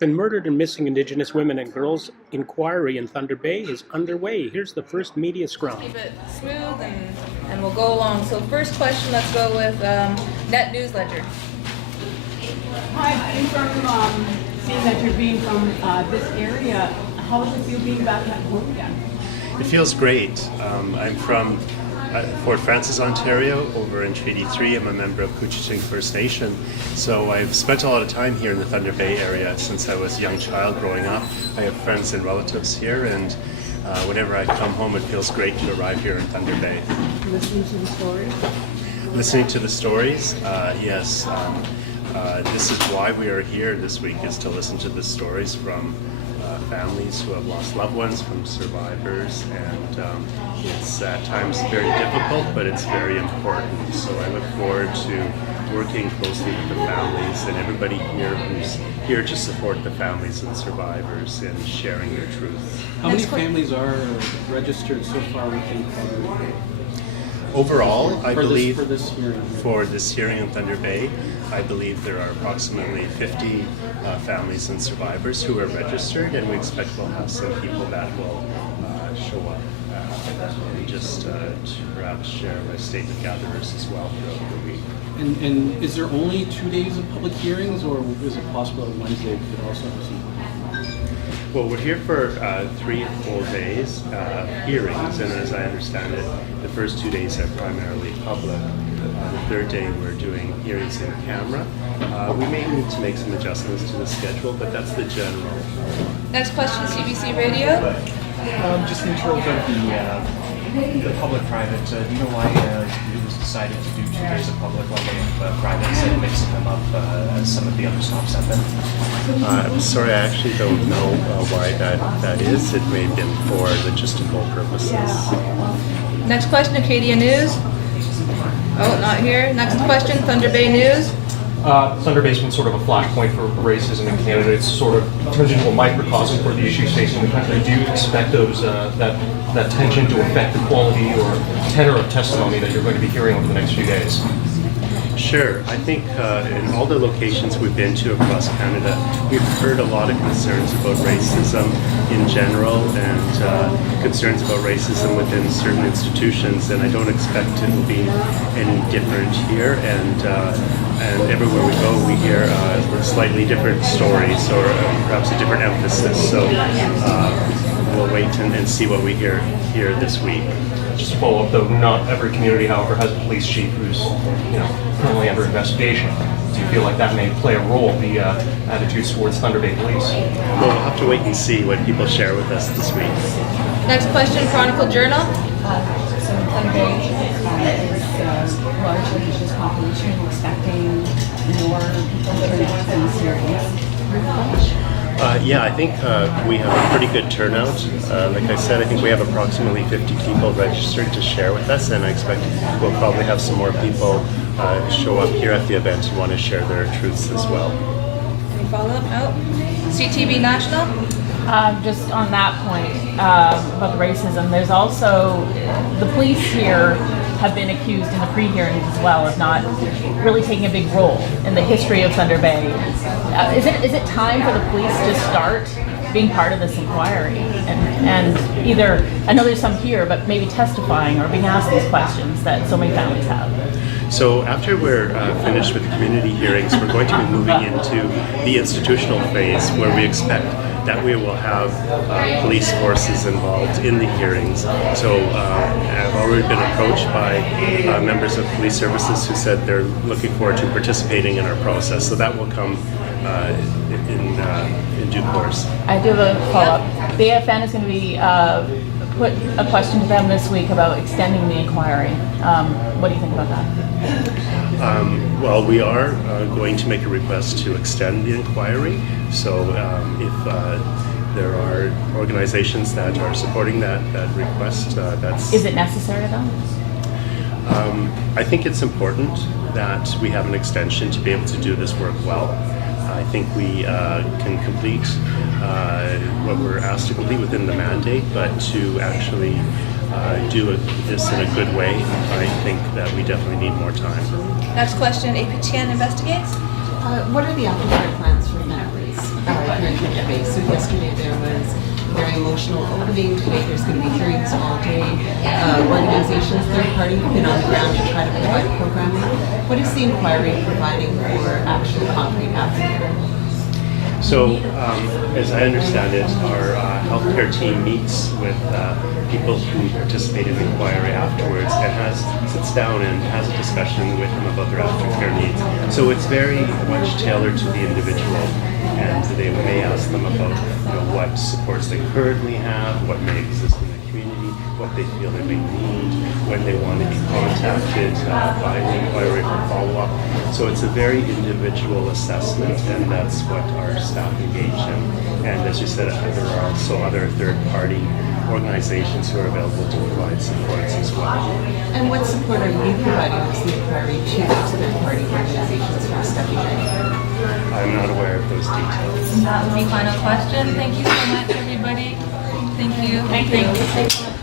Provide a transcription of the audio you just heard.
The murdered and missing Indigenous women and girls inquiry in Thunder Bay is underway. Here's the first media scrum. Keep it smooth and we'll go along. So first question, let's go with Net News Ledger. Hi, I'm from seeing that you're being from this area. How does it feel being back at home again? It feels great. I'm from Fort Frances, Ontario, over in Treaty 3. I'm a member of Couchiching First Nation. So I've spent a lot of time here in the Thunder Bay area since I was a young child growing up. I have friends and relatives here, and whenever I come home, it feels great to arrive here in Thunder Bay. Listening to the stories? Listening to the stories, yes. This is why we are here this week, is to listen to the stories from families who have lost loved ones, from survivors, and it's at times very difficult, but it's very important. So I look forward to working closely with the families and everybody here who's here to support the families and survivors and sharing their truth. How many families are registered so far within Thunder Bay? Overall, I believe for this hearing. For this hearing in Thunder Bay, I believe there are approximately 50 families and survivors who are registered, and we expect we'll have some people that will show up and just to perhaps share my statement gatherers as well throughout the week. And is there only 2 days of public hearings, or is it possible that Wednesday could also have some? Well, we're here for 3 full days hearings, and as I understand it, the first 2 days are primarily public. The third day we're doing hearings in camera. We may need to make some adjustments to the schedule, but that's the general. Next question, CBC Radio. Just in terms of the public-private, do you know why it was decided to do 2 days of public, 1 day of private, instead of mixing them up as some of the other stops have been? I'm sorry, I actually don't know why that is. It may have been for logistical purposes. Next question, Acadia News. Oh, not here. Next question, Thunder Bay News. Thunder Bay's been sort of a flashpoint for racism in Canada. It's sort of turns into a microcosm for the issues facing the country. Do you expect those that tension to affect the quality or tenor of testimony that you're going to be hearing over the next few days? Sure. I think in all the locations we've been to across Canada, we've heard a lot of concerns about racism in general and concerns about racism within certain institutions, and I don't expect it will be any different here. And everywhere we go, we hear slightly different stories or perhaps a different emphasis. So we'll wait and see what we hear here this week. Just to follow up, though, not every community, however, has a police chief who's currently under investigation. Do you feel like that may play a role, the attitudes towards Thunder Bay Police? Well, we'll have to wait and see what people share with us this week. Next question, Chronicle Journal. So Thunder Bay is large Indigenous population, expecting more people to turn out to these hearings. Yeah, I think we have a pretty good turnout. Like I said, I think we have approximately 50 people registered to share with us, and I expect we'll probably have some more people show up here at the event and want to share their truths as well. Any follow-up? No. CTV National. Just on that point about the racism, there's also the police here have been accused in the pre-hearings as well of not really taking a big role in the history of Thunder Bay. Is it time for the police to start being part of this inquiry and either, I know there's some here, but maybe testifying or being asked these questions that so many families have? So after we're finished with the community hearings, we're going to be moving into the institutional phase where we expect that we will have police forces involved in the hearings. So I've already been approached by members of police services who said they're looking forward to participating in our process. So that will come in due course. I do have a follow-up. The AFN is going to be put a question to them this week about extending the inquiry. What do you think about that? Well, we are going to make a request to extend the inquiry. So if there are organizations that are supporting that request, that's... Is it necessary though? I think it's important that we have an extension to be able to do this work well. I think we can complete what we're asked to complete within the mandate, but to actually do this in a good way, I think that we definitely need more time. Next question, APTN Investigates. What are the aftercare plans for the Met Police? Thunder Bay. So yesterday there was a very emotional opening. Today there's going to be hearings all day. Organizations, third party, have been on the ground to try to provide programming. What is the inquiry providing for actual concrete aftercare? So, as I understand it, our healthcare team meets with people who participate in the inquiry afterwards and sits down and has a discussion with them about their aftercare needs. So it's very much tailored to the individual, and they may ask them about what supports they currently have, what may exist in the community, what they feel they may need, when they want to be contacted by the inquiry for follow-up. So it's a very individual assessment, and that's what our staff engage in. And as you said, there are also other third-party organizations who are available to provide supports as well. And what support are you providing as the inquiry to those third-party organizations who are stepping in? I'm not aware of those details. That would be final question. Thank you so much, everybody. Thank you. Thank you.